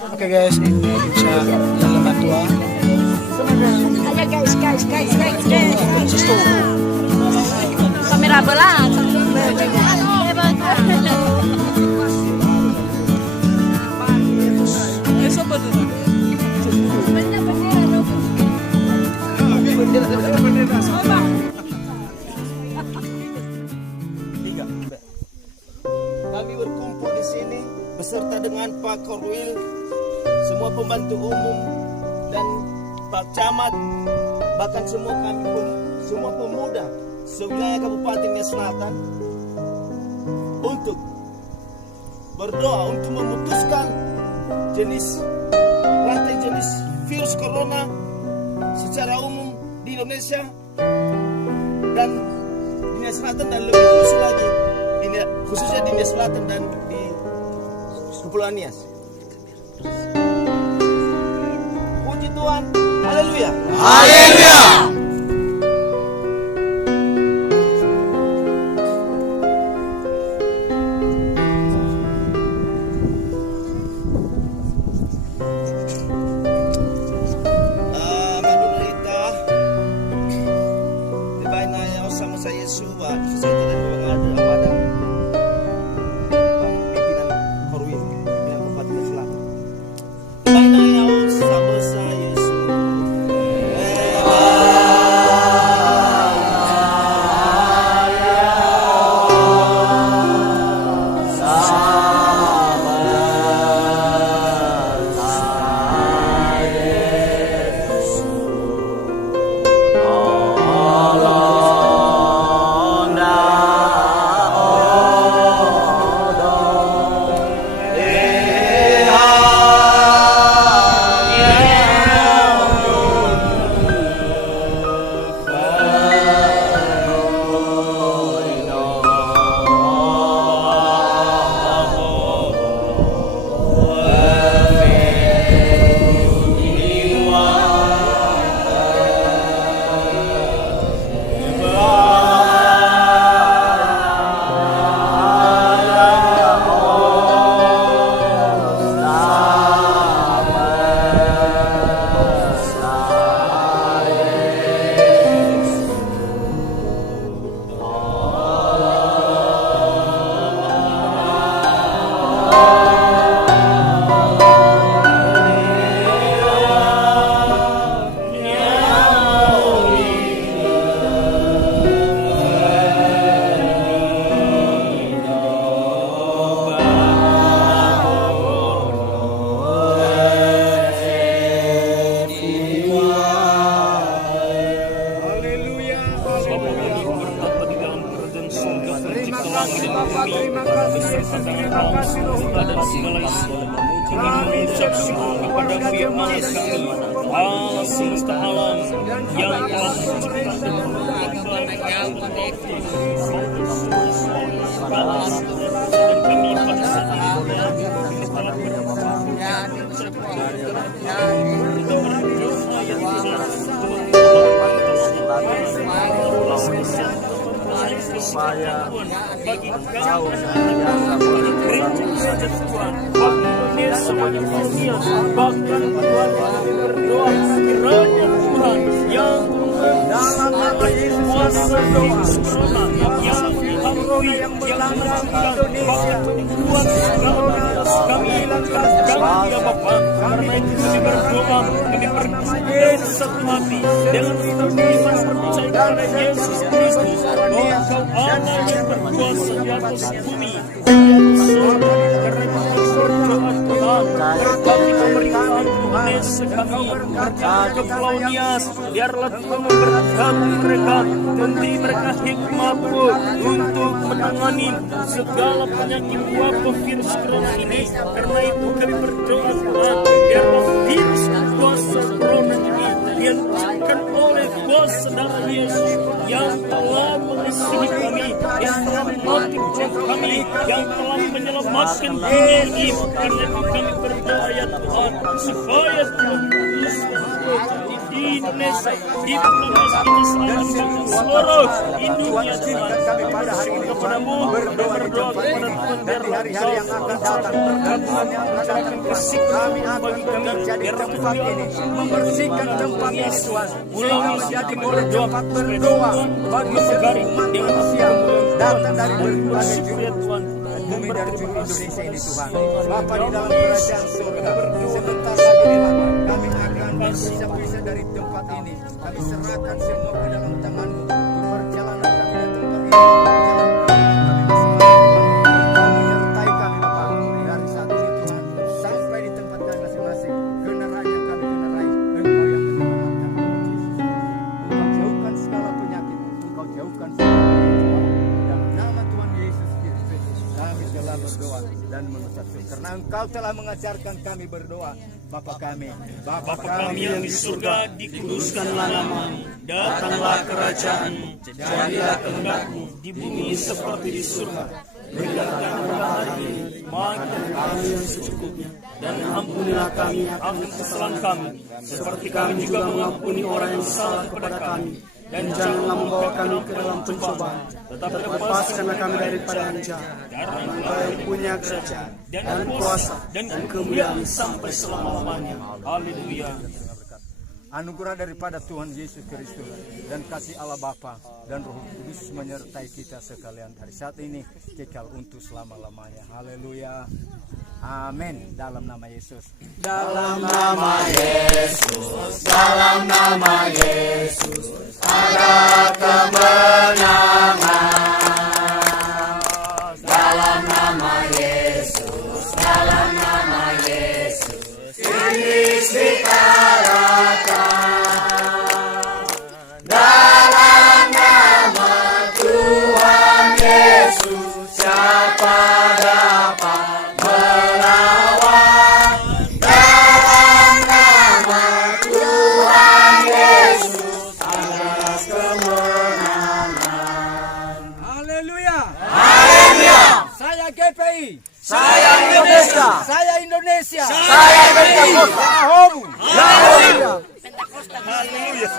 Oke guys, ini bisa dalam tua. Ayo guys. Kamera bola. Kami berkumpul di sini beserta dengan Pak Korwil, semua pembantu umum dan Pak Camat, bahkan semua kami pun semua pemuda sewilayah Kabupaten Nias Selatan untuk berdoa untuk memutuskan rantai jenis virus corona secara umum di Indonesia dan di Nias Selatan, dan lebih khusus lagi khususnya di Nias Selatan dan di Kepulauan Nias. Puji Tuhan, haleluya. Haleluya. Manunaita, di bahay na ayaw sama sa Yesu, sa ito rin mga ada pimpinan Korwil, pimpinan Kabupaten Nias Selatan. Di bahay na ayaw sama sa Yesu. Terima kasih kami bersyukur kepada firman kami, Allah semesta alam yang telah supaya bagi kau semuanya dunia, bahkan Tuhan berdoa kiranya Tuhan yang dalam nama Yesus kuasa virus corona yang menghantui, yang melanggar bahkan membuat atas kami terganggu ya Bapa. Karena itu kami berdoa, kami berdoa satu hati dengan iman percaya kepada Yesus Kristus bahwa Engkau Allah yang berkuasa di atas bumi, di atas surga. Karena itu berdoa Tuhan bagi pemerintahan Indonesia kami, berkati Kepulauan Nias, biarlah Tuhan memberkati mereka, memberi mereka hikmat untuk menangani segala penyakit wabah virus corona ini. Karena itu kami berdoa Tuhan, biarlah virus kuasa corona ini dihentikan oleh kuasa darah Yesus yang telah mengasihi kami, yang telah mati untuk kami, yang telah menyelamatkan dunia ini. Karena itu kami berdoa ya Tuhan, supaya Tuhan Yesus di Indonesia, diplomasi dan seluruh Indonesia Tuhan. Kami pada hari ini Kepadamu berdoa kepada Tuhan dan di hari-hari yang akan datang Tuhan yang akan datang kami akan menjadi tempat ini membersihkan tempat ini Tuhan sehingga menjadi tempat berdoa bagi seluruh umat manusia datang dari berbagai juru bumi dari juru Indonesia ini Tuhan. Bapa di dalam kerajaan surga, sebentar lagi kami akan berpisah-pisah dari tempat ini. Kami serahkan semua ke dalam tangan-Mu. Perjalanan kami dari tempat ini, Kau menyertai kami Bapa dari saat ini Tuhan sampai di tempat kami masing-masing. Kendaraan yang kami kendarai, Engkau yang menyelamatkan kami. Engkau jauhkan segala penyakit, Engkau jauhkan segala penyakit. Dalam nama Tuhan Yesus Kristus, kami telah berdoa dan mengucap syukur. Karena Engkau telah mengajarkan kami berdoa. Bapa kami yang di surga, dikuduskanlah namamu, datanglah kerajaan-Mu, jadilah kehendak-Mu di bumi seperti di surga. Berilah kami hari ini makan kami yang secukupnya, dan ampunilah kami akan kesalahan kami, seperti kami juga mengampuni orang yang salah kepada kami. Dan janganlah membawa kami ke dalam pencobaan, tetapi lepaskanlah kami daripada yang jahat. Karena Engkau punya kerajaan dan kuasa dan kemuliaan sampai selama-lamanya. Haleluya. Anugerah daripada Tuhan Yesus Kristus dan kasih Allah Bapa dan Roh Kudus menyertai kita sekalian dari saat ini kekal untuk selama-lamanya. Haleluya. Amin. Dalam nama Yesus. Dalam nama Yesus, dalam nama Yesus, ada kemenangan. Dalam nama Yesus, dalam nama Yesus, ini dikatakan. Dalam nama Tuhan Yesus, siapa dapat melawan? Dalam nama Tuhan Yesus ada kemenangan. Haleluya. Haleluya. Saya GPI. Saya Indonesia. Saya Indonesia. Saya Pentakosta. Yahoo. Haleluya. Haleluya.